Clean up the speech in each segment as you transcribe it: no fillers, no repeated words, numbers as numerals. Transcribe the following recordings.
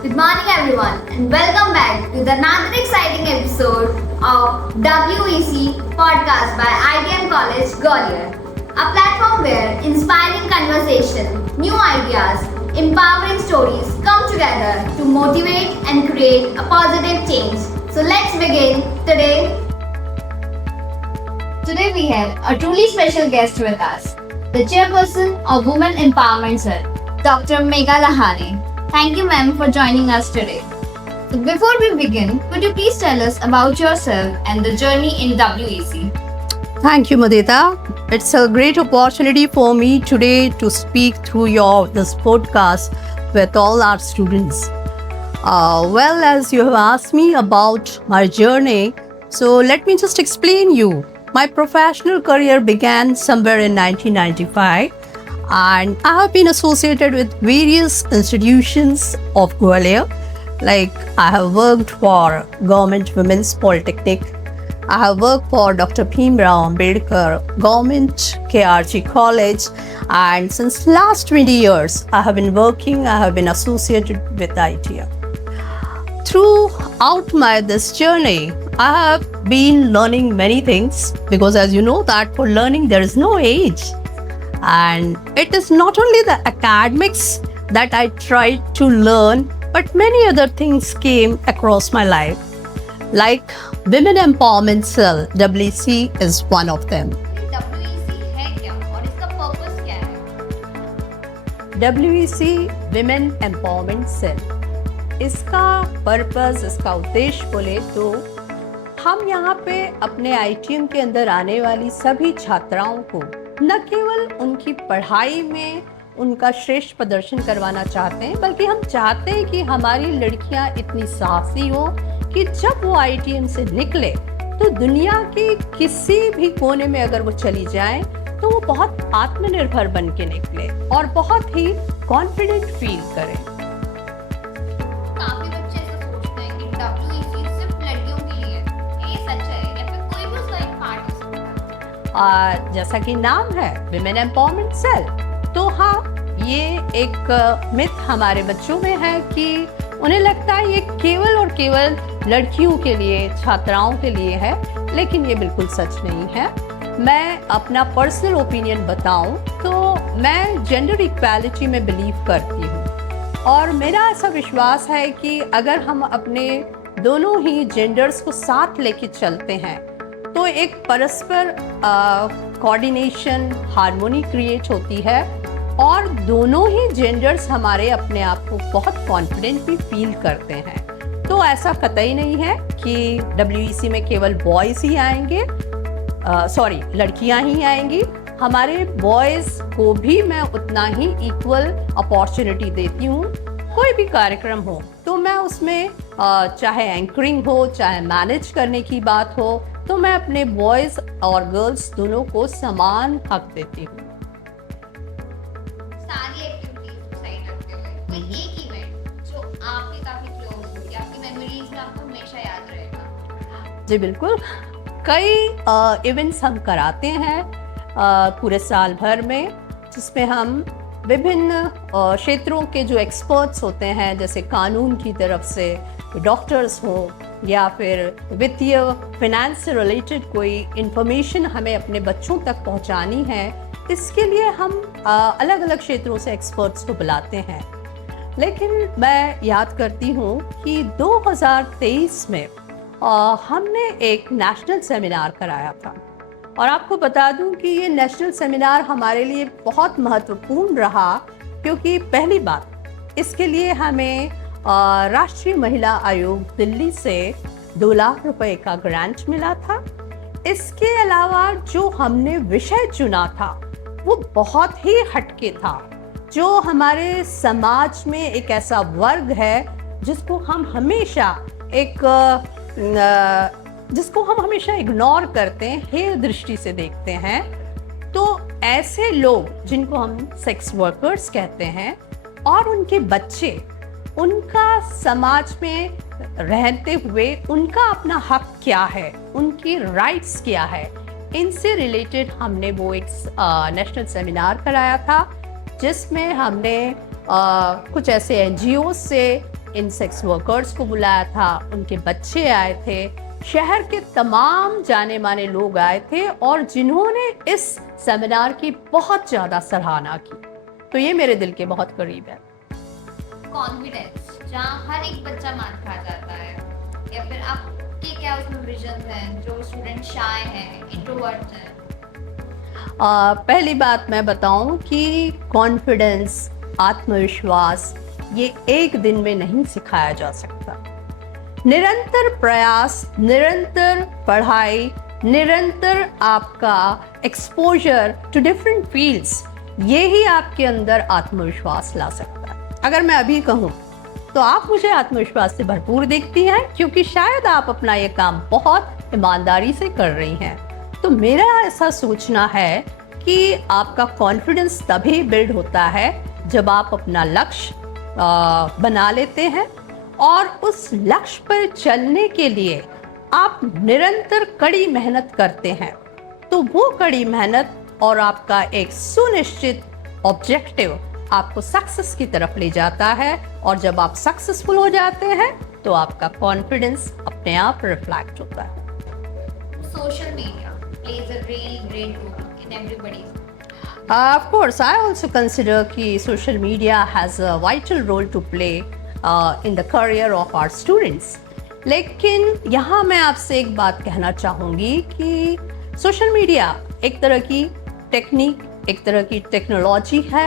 Good morning, everyone, and welcome back to the another exciting episode of WEC podcast by IDM College Gwalior, a platform where inspiring conversation, new ideas, empowering stories come together to motivate and create a positive change. So let's begin today. Today we have a truly special guest with us, the chairperson of Women Empowerment Cell, Dr. Megha Lahane. Thank you, ma'am, for joining us today. So before we begin, could you please tell us about yourself and the journey in WEC? Thank you, Madita. It's a great opportunity for me today to speak through this podcast with all our students. Well, as you have asked me about my journey, so let me just explain you. My professional career began somewhere in 1995, and I have been associated with various institutions of Gwalior. Like I have worked for Government Women's Polytechnic, I have worked for Dr. Bhimrao Ambedkar, Government KRG College, and since last 20 years, I have been associated with ITM. Throughout this journey, I have been learning many things because as you know that for learning there is no age. And it is not only the academics that I tried to learn, but many other things came across my life. Like Women Empowerment Cell, WEC is one of them. WEC है क्या और इसका purpose क्या है? WEC Women Empowerment Cell, इसका purpose, इसका उद्देश्य बोले तो हम यहाँ पे अपने ITM के अंदर आने वाली सभी छात्राओं को न केवल उनकी पढ़ाई में उनका श्रेष्ठ प्रदर्शन करवाना चाहते हैं, बल्कि हम चाहते हैं कि हमारी लड़कियां इतनी साहसी हो कि जब वो ITM से निकले तो दुनिया के किसी भी कोने में अगर वो चली जाएं तो वो बहुत आत्मनिर्भर बन के निकले और बहुत ही कॉन्फिडेंट फील करें। काफी बच्चे ऐसा सोचते हैं कि WEC सिर्फ लड़कियों के लिए है। ये सच है या फिर कोई भी उसका एक पार्ट हो सकता है? जैसा कि नाम है विमेन एम्पावरमेंट सेल, तो हाँ, ये एक मिथ हमारे बच्चों में है कि उन्हें लगता है ये केवल और केवल लड़कियों के लिए, छात्राओं के लिए है, लेकिन ये बिल्कुल सच नहीं है। मैं अपना पर्सनल ओपिनियन बताऊं तो मैं जेंडर इक्वालिटी में बिलीव करती हूँ और मेरा ऐसा विश्वास है कि अगर हम अपने दोनों ही जेंडर्स को साथ लेके चलते हैं तो एक परस्पर कोऑर्डिनेशन, हार्मोनी क्रिएट होती है और दोनों ही जेंडर्स हमारे अपने आप को बहुत कॉन्फिडेंट भी फील करते हैं। तो ऐसा कतई नहीं है कि WEC में केवल बॉयज़ ही आएंगे, लड़कियां ही आएंगी। हमारे बॉयज़ को भी मैं उतना ही इक्वल अपॉर्चुनिटी देती हूँ। कोई भी कार्यक्रम हो तो मैं उसमें चाहे एंकरिंग हो, चाहे मैनेज करने की बात हो, तो मैं अपने बॉयज़ और गर्ल्स दोनों को समान हक देती हूँ। सारी एक्टिविटीज साइड रखते हुए कोई एक इवेंट जो आपके काफी क्लोज हो या आपकी मेमोरीज में आपको हमेशा याद रहेगा? जी बिल्कुल, कई इवेंट्स हम कराते हैं पूरे साल भर में, जिसमें हम विभिन्न क्षेत्रों के जो एक्सपर्ट्स होते हैं, जैसे कानून की तरफ से डॉक्टर्स हों या फिर वित्तीय फाइनेंस से रिलेटेड कोई इन्फॉर्मेशन हमें अपने बच्चों तक पहुंचानी है, इसके लिए हम अलग अलग क्षेत्रों से एक्सपर्ट्स को बुलाते हैं। लेकिन मैं याद करती हूँ कि 2023 में हमने एक नेशनल सेमिनार कराया था और आपको बता दूं कि ये नेशनल सेमिनार हमारे लिए बहुत महत्वपूर्ण रहा, क्योंकि पहली बात इसके लिए हमें राष्ट्रीय महिला आयोग दिल्ली से 2 लाख रुपए का ग्रांट मिला था। इसके अलावा जो हमने विषय चुना था वो बहुत ही हटके था, जो हमारे समाज में एक ऐसा वर्ग है जिसको हम हमेशा इग्नोर करते हैं, हेय दृष्टि से देखते हैं। तो ऐसे लोग जिनको हम सेक्स वर्कर्स कहते हैं और उनके बच्चे, उनका समाज में रहते हुए उनका अपना हक क्या है, उनकी राइट्स क्या है, इनसे रिलेटेड हमने वो एक नेशनल सेमिनार कराया था, जिसमें हमने कुछ ऐसे NGOs से इन सेक्स वर्कर्स को बुलाया था, उनके बच्चे आए थे, शहर के तमाम जाने माने लोग आए थे और जिन्होंने इस सेमिनार की बहुत ज़्यादा सराहना की। तो ये मेरे दिल के बहुत करीब है। कॉन्फिडेंस, जहाँ हर एक बच्चा मात खा जाता है, या फिर आपके क्या उसमें विजन हैं जो स्टूडेंट शाय हैं, इंट्रोवर्ट हैं? पहली बात मैं बताऊं कि कॉन्फिडेंस, आत्मविश्वास ये एक दिन में नहीं सिखाया जा सकता। निरंतर प्रयास, निरंतर पढ़ाई, निरंतर आपका एक्सपोजर टू डिफरेंट फील्ड्स, ये ही आपके अंदर आत्मविश्वास ला सकता है। अगर मैं अभी कहूँ तो आप मुझे आत्मविश्वास से भरपूर देखती हैं, क्योंकि शायद आप अपना ये काम बहुत ईमानदारी से कर रही हैं। तो मेरा ऐसा सोचना है कि आपका कॉन्फिडेंस तभी बिल्ड होता है जब आप अपना लक्ष्य बना लेते हैं और उस लक्ष्य पर चलने के लिए आप निरंतर कड़ी मेहनत करते हैं। तो वो कड़ी मेहनत और आपका एक सुनिश्चित ऑब्जेक्टिव आपको सक्सेस की तरफ ले जाता है, और जब आप सक्सेसफुल हो जाते हैं तो आपका कॉन्फिडेंस अपने आप रिफ्लेक्ट होता है। Social media plays a really great role in everybody's. Of course, I also consider कि social media has a vital role to play in the career of our students. लेकिन यहाँ मैं आपसे एक बात कहना चाहूँगी कि सोशल मीडिया एक तरह की टेक्निक, एक तरह की टेक्नोलॉजी है,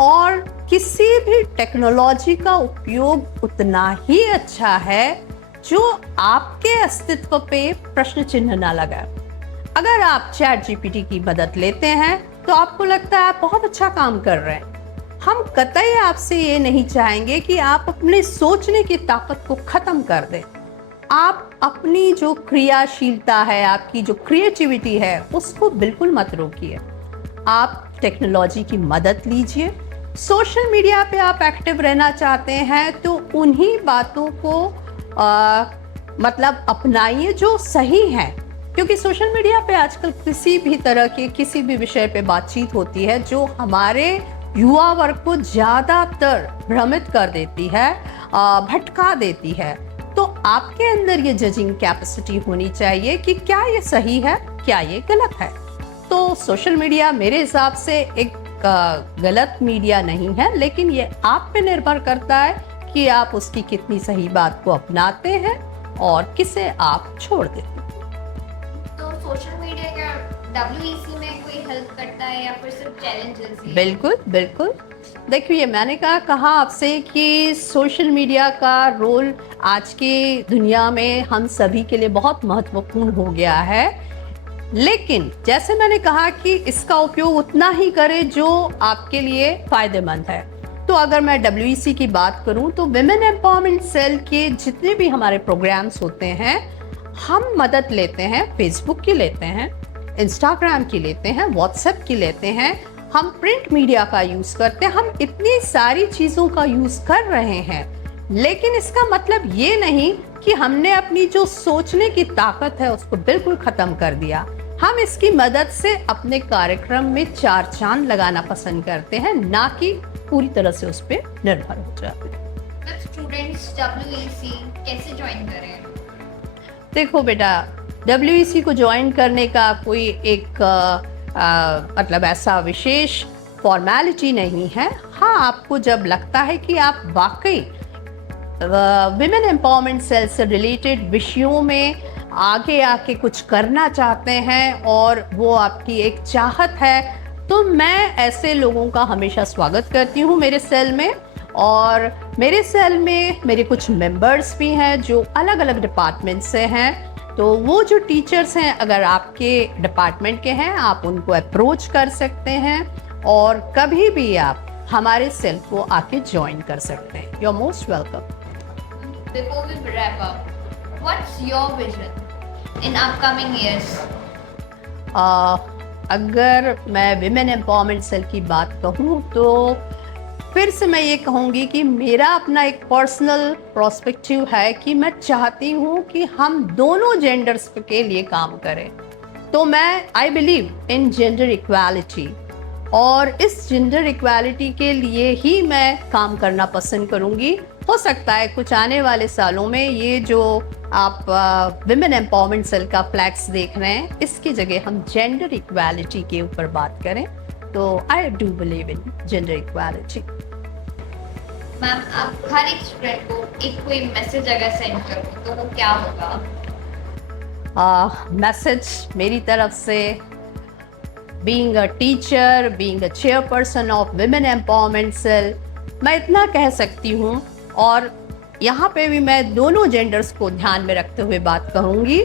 और किसी भी टेक्नोलॉजी का उपयोग उतना ही अच्छा है जो आपके अस्तित्व पे प्रश्न चिन्ह ना लगाए। अगर आप चैट जीपीटी की मदद लेते हैं तो आपको लगता है आप बहुत अच्छा काम कर रहे हैं। हम कतई आपसे ये नहीं चाहेंगे कि आप अपने सोचने की ताकत को खत्म कर दें। आप अपनी जो क्रियाशीलता है, आपकी जो क्रिएटिविटी है, उसको बिल्कुल मत रोकिए। आप टेक्नोलॉजी की मदद लीजिए। सोशल मीडिया पे आप एक्टिव रहना चाहते हैं तो उन्हीं बातों को मतलब अपनाइए जो सही है, क्योंकि सोशल मीडिया पे आजकल किसी भी तरह के किसी भी विषय पे बातचीत होती है जो हमारे युवा वर्ग को ज़्यादातर भ्रमित कर देती है, भटका देती है। तो आपके अंदर ये जजिंग कैपेसिटी होनी चाहिए कि क्या ये सही है, क्या ये गलत है। तो सोशल मीडिया मेरे हिसाब से एक गलत मीडिया नहीं है, लेकिन ये आप पे निर्भर करता है कि आप उसकी कितनी सही बात को अपनाते हैं और किसे आप छोड़ देते हैं। तो सोशल मीडिया का WEC में कोई हेल्प करता है या फिर सिर्फ चैलेंजेस ही? बिल्कुल बिल्कुल। देखिए, मैंने कहा आपसे कि सोशल मीडिया का रोल आज की दुनिया में हम सभी के लिए बहुत महत्वपूर्ण हो गया है, लेकिन जैसे मैंने कहा कि इसका उपयोग उतना ही करें जो आपके लिए फायदेमंद है। तो अगर मैं WEC की बात करूं तो विमेन एम्पावरमेंट सेल के जितने भी हमारे प्रोग्राम्स होते हैं, हम मदद लेते हैं। फेसबुक की लेते हैं, इंस्टाग्राम की लेते हैं, व्हाट्सएप की लेते हैं, हम प्रिंट मीडिया का यूज़ करते हैं। हम इतनी सारी चीज़ों का यूज़ कर रहे हैं, लेकिन इसका मतलब ये नहीं कि हमने अपनी जो सोचने की ताकत है उसको बिल्कुल ख़त्म कर दिया। हम इसकी मदद से अपने कार्यक्रम में चार चांद लगाना पसंद करते हैं, ना कि पूरी तरह से उस पर निर्भर हो जाते हैं। स्टूडेंट्स WEC कैसे ज्वाइन करें? देखो बेटा, WEC को ज्वाइन करने का कोई एक मतलब ऐसा विशेष फॉर्मेलिटी नहीं है। हाँ, आपको जब लगता है कि आप वाकई विमेन एम्पावरमेंट सेल से रिलेटेड विषयों में आगे आके कुछ करना चाहते हैं और वो आपकी एक चाहत है, तो मैं ऐसे लोगों का हमेशा स्वागत करती हूँ मेरे सेल में। और मेरे सेल में मेरे कुछ मेंबर्स भी हैं जो अलग अलग डिपार्टमेंट से हैं। तो वो जो टीचर्स हैं, अगर आपके डिपार्टमेंट के हैं, आप उनको अप्रोच कर सकते हैं और कभी भी आप हमारे सेल को आके ज्वाइन कर सकते हैं। You are most welcome. Before we wrap up, what's your vision in upcoming years? अगर मैं विमेन एम्पावरमेंट सेल की बात कहूँ तो फिर से मैं ये कहूँगी कि मेरा अपना एक पर्सनल पर्सपेक्टिव है कि मैं चाहती हूँ कि हम दोनों जेंडर्स के लिए काम करें। तो मैं I believe in gender equality, और इस जेंडर इक्वालिटी के लिए ही मैं काम करना पसंद करूँगी। हो सकता है कुछ आने वाले सालों में ये जो आप विमेन एम्पावरमेंट सेल का फ्लैक्स देख रहे हैं, इसकी जगह हम जेंडर इक्वालिटी के ऊपर बात करें। तो I do believe in gender equality. Ma'am, आप हर एक स्टूडेंट को एक कोई मैसेज अगर सेंड करो तो वो क्या होगा? मैसेज मेरी तरफ से, being a teacher, being a chairperson of women empowerment cell, मैं इतना कह सकती हूँ, और यहाँ पे भी मैं दोनों जेंडर्स को ध्यान में रखते हुए बात कहूँगी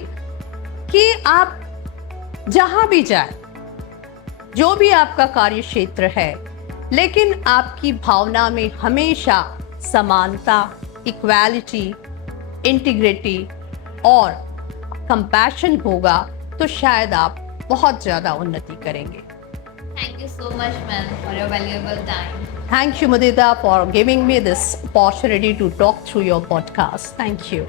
कि आप जहाँ भी जाए, जो भी आपका कार्य क्षेत्र है, लेकिन आपकी भावना में हमेशा समानता, इक्वालिटी, इंटीग्रिटी और कंपैशन होगा, तो शायद आप बहुत ज़्यादा उन्नति करेंगे। Thank you so much, ma'am, for your valuable time. Thank you, Mudita, for giving me this opportunity to talk through your podcast. Thank you.